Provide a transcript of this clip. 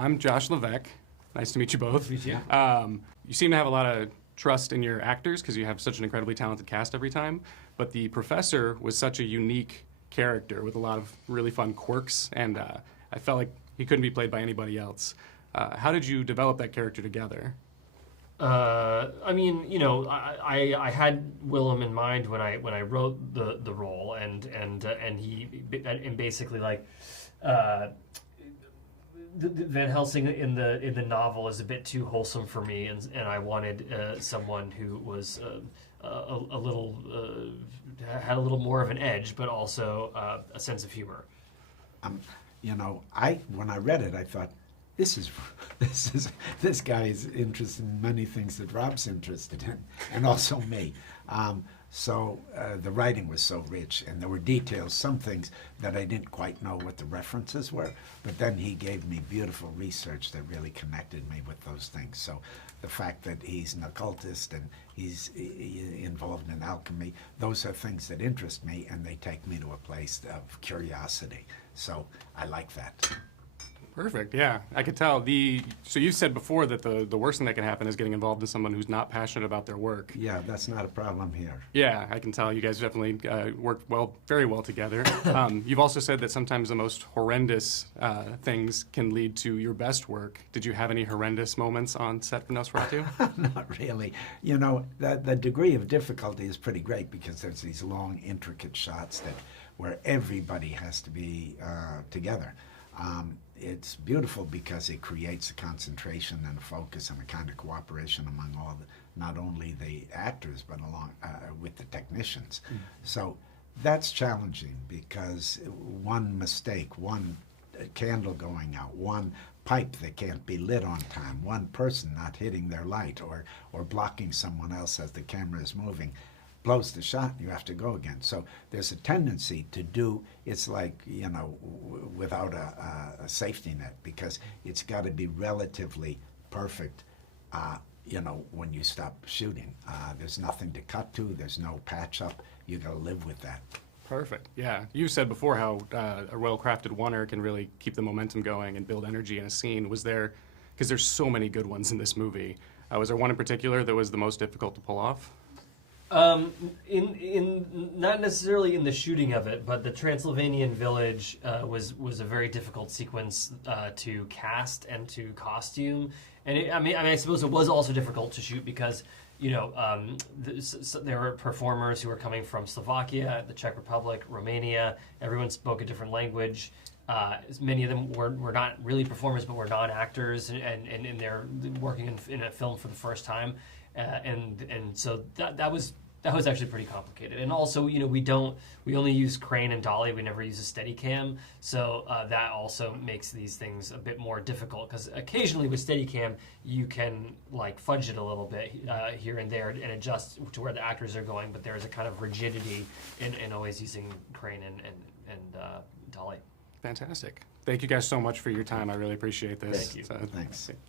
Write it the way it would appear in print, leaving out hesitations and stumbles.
I'm Josh Levesque. Nice to meet you both. Meet you. You seem to have a lot of trust in your actors because you have such an incredibly talented cast every time. But the professor was such a unique character with a lot of really fun quirks, and I felt like he couldn't be played by anybody else. How did you develop that character together? I mean, you know, I had Willem in mind when I wrote the role, and basically like. Van Helsing in the novel is a bit too wholesome for me, and I wanted someone who was a little had a little more of an edge, but also a sense of humor. You know, when I read it, I thought, this guy is interested in many things that Rob's interested in, and also me. So the writing was so rich, and there were details, some things that I didn't quite know what the references were, but then he gave me beautiful research that really connected me with those things. So the fact that he's an occultist and he's involved in alchemy, those are things that interest me, and they take me to a place of curiosity. So I like that. Perfect. Yeah, I could tell. So you said before that the worst thing that can happen is getting involved in someone who's not passionate about their work. Yeah, that's not a problem here. Yeah, I can tell. You guys definitely work very well together. You've also said that sometimes the most horrendous things can lead to your best work. Did you have any horrendous moments on set for Nosferatu? Not really. You know, the degree of difficulty is pretty great because there's these long, intricate shots where everybody has to be together. It's beautiful because it creates a concentration and a focus and a kind of cooperation among not only the actors, but along with the technicians. Mm. So that's challenging because one mistake, one candle going out, one pipe that can't be lit on time, one person not hitting their light or blocking someone else as the camera is moving, blows the shot, you have to go again. So there's a tendency to do, it's like, you know, without a safety net, because it's got to be relatively perfect, you know, when you stop shooting. There's nothing to cut to, there's no patch up, you got to live with that. Perfect. Yeah. You said before how a well-crafted oner can really keep the momentum going and build energy in a scene. Was there, because there's so many good ones in this movie, was there one in particular that was the most difficult to pull off? In not necessarily in the shooting of it, but the Transylvanian village was a very difficult sequence to cast and to costume, and I suppose it was also difficult to shoot because you know there were performers who were coming from Slovakia, the Czech Republic, Romania. Everyone spoke a different language. Many of them were not really performers, but were non-actors, and they're working in a film for the first time. And so that was actually pretty complicated. And also, you know, we only use crane and dolly. We never use a Steadicam. So that also makes these things a bit more difficult because occasionally with Steadicam you can like fudge it a little bit here and there and adjust to where the actors are going. But there is a kind of rigidity in always using crane and dolly. Fantastic. Thank you guys so much for your time. I really appreciate this. Thank you. Thanks.